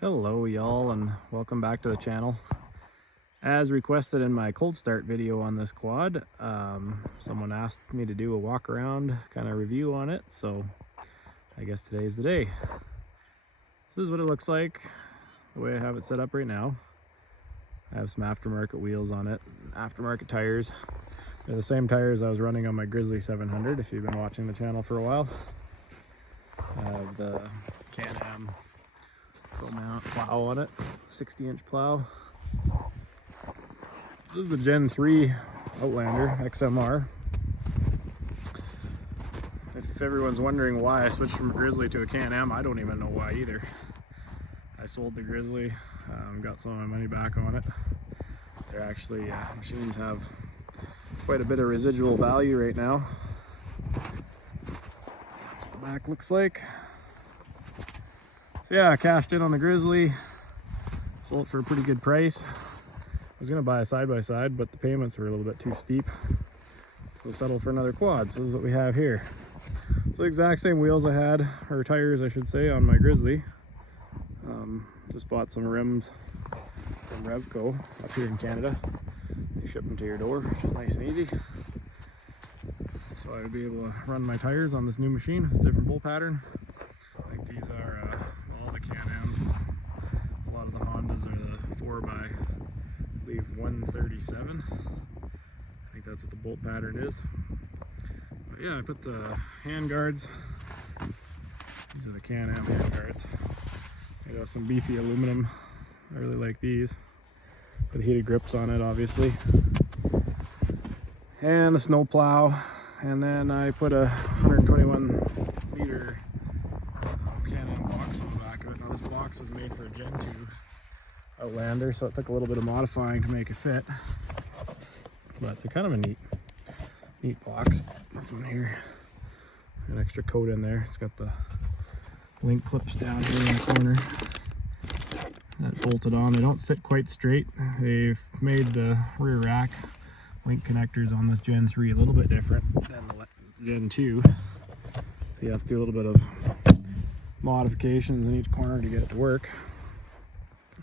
Hello y'all, and welcome back to the channel. As requested in my cold start video on this quad, someone asked me to do a walk around kind of review on it, so I guess today's the day. This is what it looks like the way I have it set up right now. I have some aftermarket wheels on it, aftermarket tires. They're the same tires I was running on my Grizzly 700 if you've been watching the channel for a while. I have the CanAm Promount plow on it, 60-inch plow. This is the Gen3 Outlander XMR. If everyone's wondering why I switched from a Grizzly to a CanAm, I don't even know why either. I sold the Grizzly, got some of my money back on it. They're actually, machines have quite a bit of residual value right now. That's what the back looks like. So yeah, I cashed in on the Grizzly, sold it for a pretty good price. I was gonna buy a side-by-side, but the payments were a little bit too steep. So settled for another quad. So this is what we have here. So the exact same wheels I had, or tires I should say, on my Grizzly. Just bought some rims from Revco up here in Canada. They ship them to your door, which is nice and easy. So I would be able to run my tires on this new machine with a different bolt pattern. I think these are all the CanAms. A lot of the Hondas are the 4x, I believe, 137. I think that's what the bolt pattern is. But yeah, I put the hand guards. These are the CanAm hand guards. I got some beefy aluminum. I really like these. Put heated grips on it, obviously. And the snow plow. And then I put a 121 liter CanAm box on the back of it. Now this box is made for a Gen3 Outlander, so it took a little bit of modifying to make it fit. But they're kind of a neat box. This one here, an extra coat in there. It's got the link clips down here in the corner that bolted on. They don't sit quite straight. They've made the rear rack link connectors on this Gen3 a little bit different than the Gen2. So you have to do a little bit of modifications in each corner to get it to work.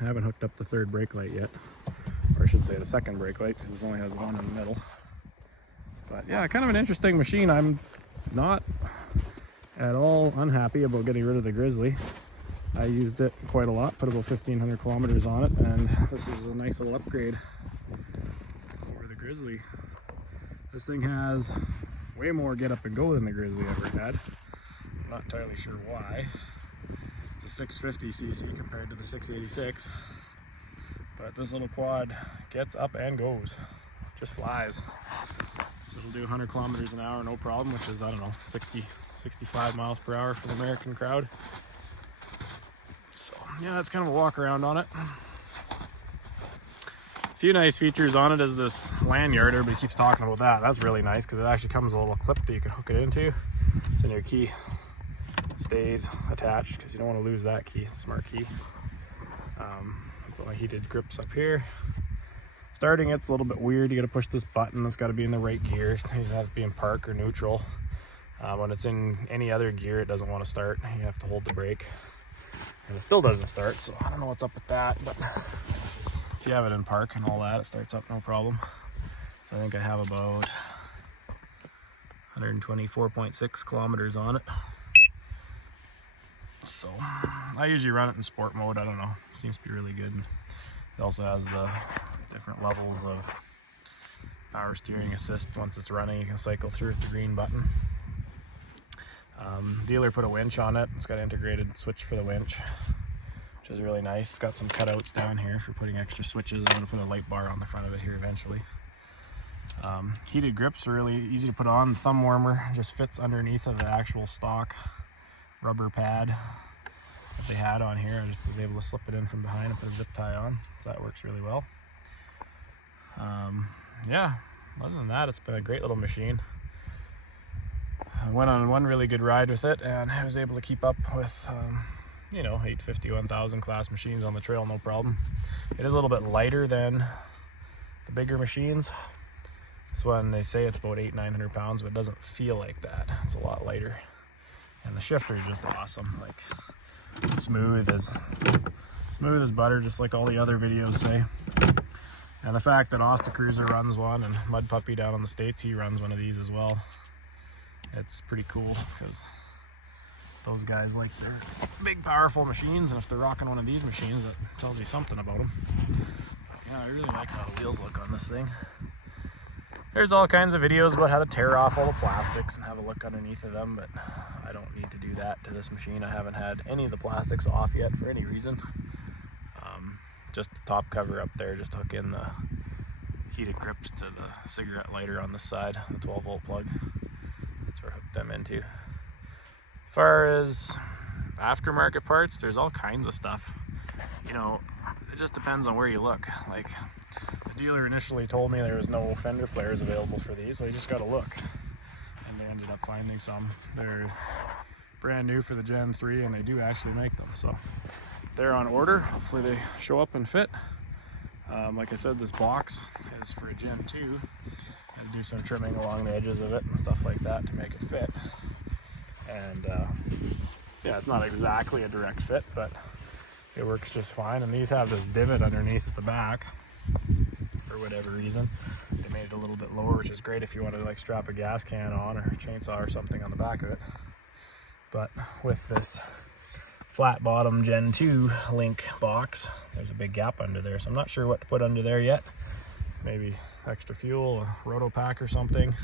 I haven't hooked up the third brake light yet, or I should say the second brake light, because it only has one in the middle. But yeah, kind of an interesting machine. I'm not at all unhappy about getting rid of the Grizzly. I used it quite a lot, put about 1,500 kilometers on it, and this is a nice little upgrade over the Grizzly. This thing has way more get up and go than the Grizzly ever had. I'm not entirely sure why. It's a 650cc compared to the 686, but this little quad gets up and goes, just flies. So it'll do 100 kilometers an hour, no problem, which is, I don't know, 65 miles per hour for the American crowd. So yeah, that's kind of a walk around on it. A few nice features on it is this lanyard. Everybody keeps talking about that. That's really nice because it actually comes with a little clip that you can hook it into. So your key stays attached because you don't want to lose that key. Smart key. Put my heated grips up here. Starting it's a little bit weird. You got to push this button. It's got to be in the right gear. It has to be in park or neutral. When it's in any other gear, it doesn't want to start. You have to hold the brake, and it still doesn't start. So I don't know what's up with that, but if you have it in park and all that, it starts up no problem. So I think I have about 124.6 kilometers on it. So I usually run it in sport mode. I don't know, seems to be really good. It also has the different levels of power steering assist. Once it's running, you can cycle through with the green button. Dealer put a winch on it. It's got an integrated switch for the winch, which is really nice. It's got some cutouts down here for putting extra switches. I'm going to put a light bar on the front of it here eventually. Heated grips are really easy to put on. The thumb warmer just fits underneath of the actual stock rubber pad that they had on here. I just was able to slip it in from behind and put a zip tie on, so that works really well. Yeah, other than that, it's been a great little machine. I went on one really good ride with it, and I was able to keep up with, 850, 1000 class machines on the trail, no problem. It is a little bit lighter than the bigger machines. This one, they say it's about 800-900 pounds, but it doesn't feel like that. It's a lot lighter. And the shifter is just awesome, like smooth as Smooth as butter, just like all the other videos say. And the fact that Asta Cruiser runs one, and Mud Puppy down in the States, he runs one of these as well. It's pretty cool because those guys like their big powerful machines, and if they're rocking one of these machines, that tells you something about them. Yeah, I really like how the wheels look on this thing. There's all kinds of videos about how to tear off all the plastics and have a look underneath of them, but I don't need to do that to this machine. I haven't had any of the plastics off yet for any reason. Just the top cover up there, just hook in the heated grips to the cigarette lighter on this side, the 12-volt plug. That's where I hooked them into. As far as aftermarket parts, there's all kinds of stuff. You know, it just depends on where you look. Like, the dealer initially told me there was no fender flares available for these, so you just gotta look. And they ended up finding some. They're brand new for the Gen 3, and they do actually make them. So they're on order. Hopefully they show up and fit. Like I said, this box is for a Gen 2. And do some trimming along the edges of it and stuff like that to make it fit. And yeah, it's not exactly a direct fit, but it works just fine. And these have this divot underneath at the back for whatever reason. They made it a little bit lower, which is great if you want to like strap a gas can on or a chainsaw or something on the back of it. But with this flat bottom Gen 2 Linq box, there's a big gap under there, so I'm not sure what to put under there yet. Maybe extra fuel, a roto pack or something.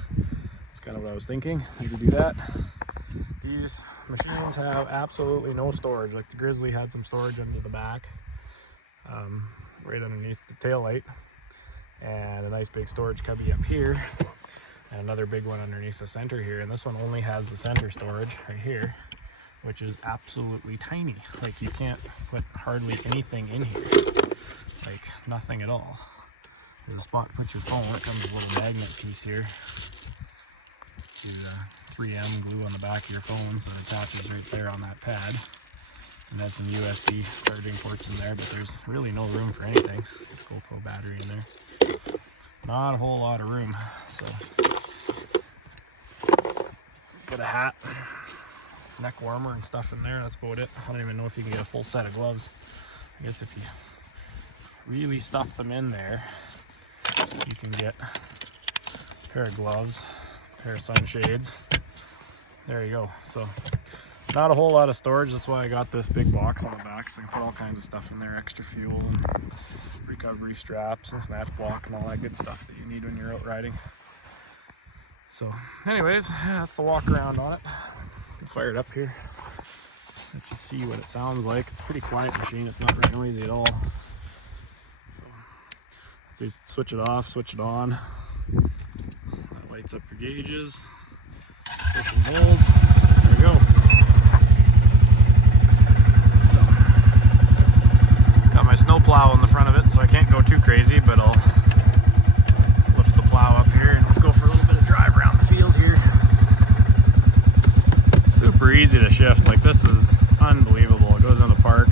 That's kind of what I was thinking. You could do that. These machines have absolutely no storage. Like the Grizzly had some storage under the back, right underneath the taillight, and a nice big storage cubby up here, and another big one underneath the center here. And this one only has the center storage right here, which is absolutely tiny. Like you can't put hardly anything in here, like nothing at all. There's a spot to put your phone. It comes with a little magnet piece here to 3M glue on the back of your phone, so it attaches right there on that pad. And there's some USB charging ports in there, but there's really no room for anything. GoPro battery in there. Not a whole lot of room, so get a hat, neck warmer and stuff in there. That's about it. I don't even know if you can get a full set of gloves. I guess if you really stuff them in there, you can get a pair of gloves, a pair of sunshades. There you go. So not a whole lot of storage. That's why I got this big box on the back, so I can put all kinds of stuff in there, extra fuel and recovery straps and snatch block and all that good stuff that you need when you're out riding. So anyways, yeah, that's the walk around on it. Fire it up here, let you see what it sounds like. It's a pretty quiet machine. It's not very noisy at all. So you switch it off, switch it on. That lights up your gauges. Push and hold. There you go. So, got my snow plow in the front of it, so I can't go too crazy, but I'll lift the plow up here and let's go for a little bit of drive around the field here. Super easy to shift. Like, this is unbelievable. It goes in the park,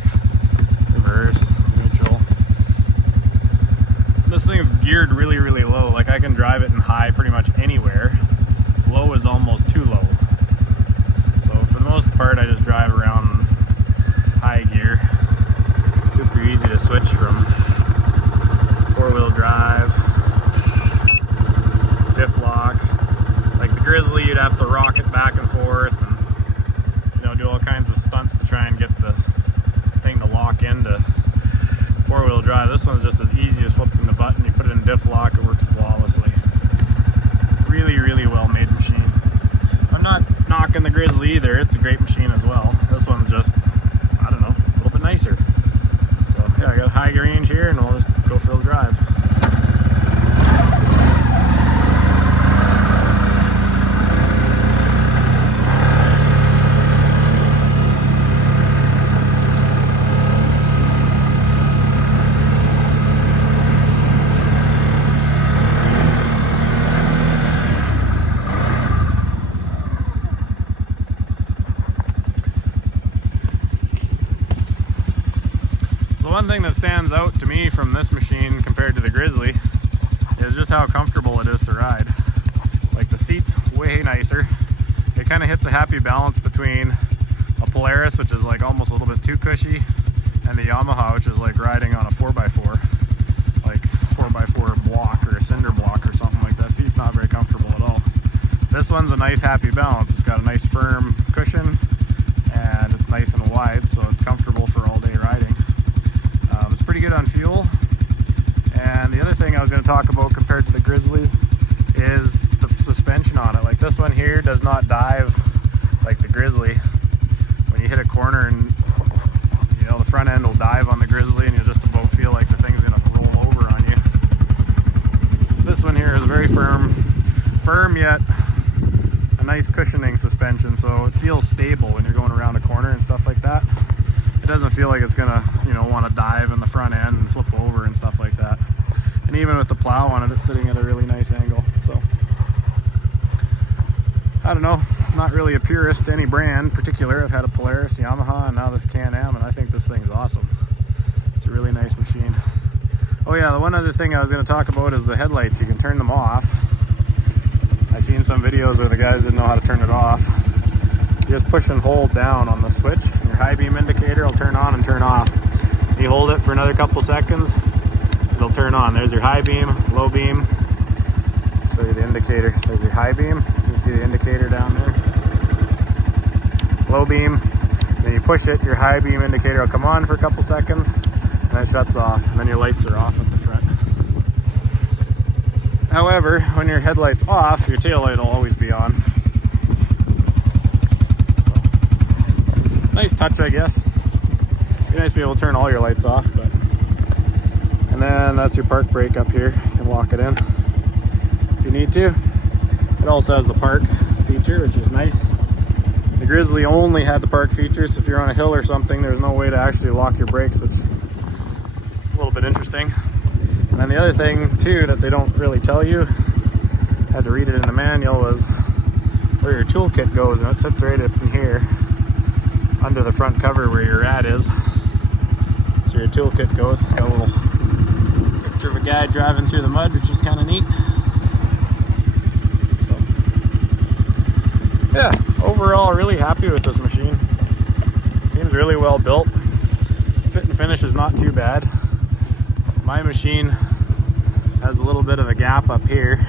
reverse, neutral. This thing is geared really, really low. Like, I can drive it in high pretty much anywhere. Low is almost too low. So for the most part, I just drive around high gear. Super easy to switch from four-wheel drive, diff lock. Like the Grizzly, you'd have to rock it back and forth and, you know, do all kinds of stunts to try and get the thing to lock into four-wheel drive. This one's just as easy as flipping the button. You put it in diff lock, it works flawlessly. Really, really well made machine. I'm not knocking the Grizzly either. It's a great machine as well. This one's just, I don't know, a little bit nicer. So yeah, I got high range here and we'll just go for the drive. One thing that stands out to me from this machine compared to the Grizzly is just how comfortable it is to ride. Like, the seat's way nicer. It kind of hits a happy balance between a Polaris, which is like almost a little bit too cushy, and the Yamaha, which is like riding on a 4x4, like 4x4 block or a cinder block or something like that. Seat's not very comfortable at all. This one's a nice happy balance. It's got a nice firm cushion and it's nice and wide, so it's comfortable for all day riding. It's pretty good on fuel. And the other thing I was going to talk about compared to the Grizzly is the suspension on it. Like this one here does not dive like the Grizzly. When you hit a corner, and you know the front end will dive on the Grizzly and you'll just about feel like the thing's going to roll over on you. This one here is very firm yet a nice cushioning suspension, so it feels stable when you're going around a corner and stuff like that. It doesn't feel like it's gonna, you know, want to dive in the front end and flip over and stuff like that. And even with the Plow on it, it's sitting at a really nice angle. So I don't know, I'm not really a purist to any brand in particular. I've had a Polaris, Yamaha, and now this CanAm, and I think this thing's awesome. It's a really nice machine. Oh yeah, the one other thing I was going to talk about is the headlights. You can turn them off. I've seen some videos where the guys didn't know how to turn it off. You just push and hold down on the switch, and your high beam indicator will turn on and turn off. You hold it for another couple seconds, it'll turn on. There's your high beam, low beam. Show you the indicator. So there's your high beam. You can see the indicator down there. Low beam. Then you push it, your high beam indicator will come on for a couple seconds, and then it shuts off, and then your lights are off at the front. However, when your headlight's off, your tail light will always be on. So, nice touch, I guess. Be nice to be able to turn all your lights off, but. And then that's your park brake up here. You can lock it in if you need to. It also has the park feature, which is nice. The Grizzly only had the park feature, so if you're on a hill or something, there's no way to actually lock your brakes. It's a little bit interesting. And then the other thing too that they don't really tell you, I had to read it in the manual, was where your toolkit goes, and it sits right up in here under the front cover where your rad is. So your toolkit goes. It's got a little picture of a guy driving through the mud, which is kind of neat. So yeah, overall really happy with this machine. Seems really well built. Fit and finish is not too bad. My machine has a little bit of a gap up here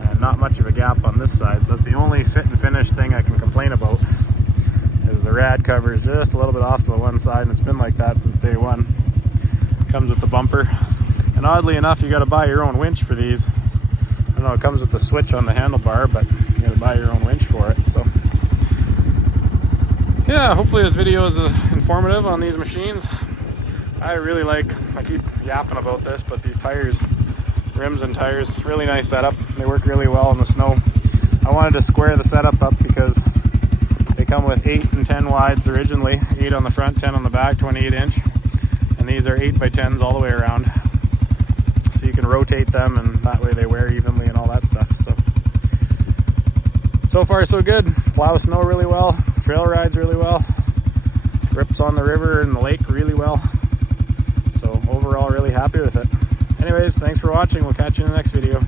and not much of a gap on this side, so that's the only fit and finish thing I can complain about, is the rad cover is just a little bit off to the one side, and it's been like that since day one. Comes with the bumper, and oddly enough you got to buy your own winch for these. I don't know, it comes with the switch on the handlebar, but you got to buy your own winch for it. So yeah, hopefully this video is informative on these machines. I keep yapping about this, but these tires, rims and tires, really nice setup. They work really well in the snow. I wanted to square the setup up because they come with 8 and 10 wides originally, 8 on the front, 10 on the back, 28 inch. And these are 8x10s all the way around. So you can rotate them, and that way they wear evenly and all that stuff. So far so good. Plow snow really well, trail rides really well, rips on the river and the lake really well. So overall, really happy with it. Anyways, thanks for watching. We'll catch you in the next video.